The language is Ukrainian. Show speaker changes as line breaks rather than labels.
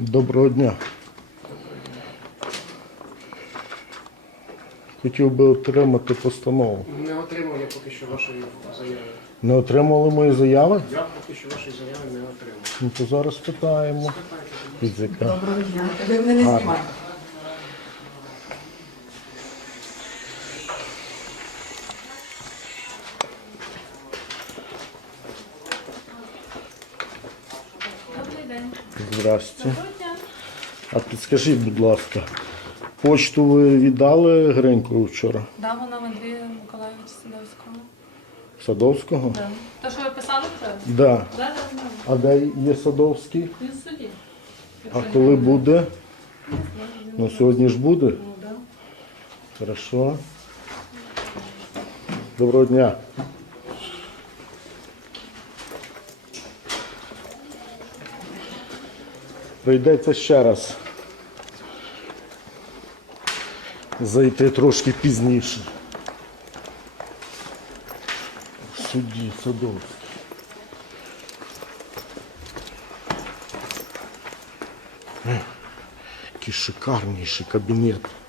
Доброго дня. Хотів би отримати постанову.
Не отримав я поки що вашої заяви.
Не отримали мої заяви?
Я поки що вашої заяви не отримав.
Ну то зараз питаємо. Фізика.
Доброго дня. Ви мене не знімаєте.
Добрий день.
Здрасте.
Доброго дня.
А підскажіть, будь ласка, почту ви віддали Гринькову вчора?
Да, вона в Андрія Миколаївича Садовського.
Садовського?
Да. То, що ви писали вже?
Да.
Да.
А де є Садовський?
Він в суді.
А коли буде? Ну сьогодні ж буде?
Ну, да.
Хорошо. Доброго дня. Прийдеться ще раз зайти трошки пізніше. В суді Садовський. Який шикарніший кабінет.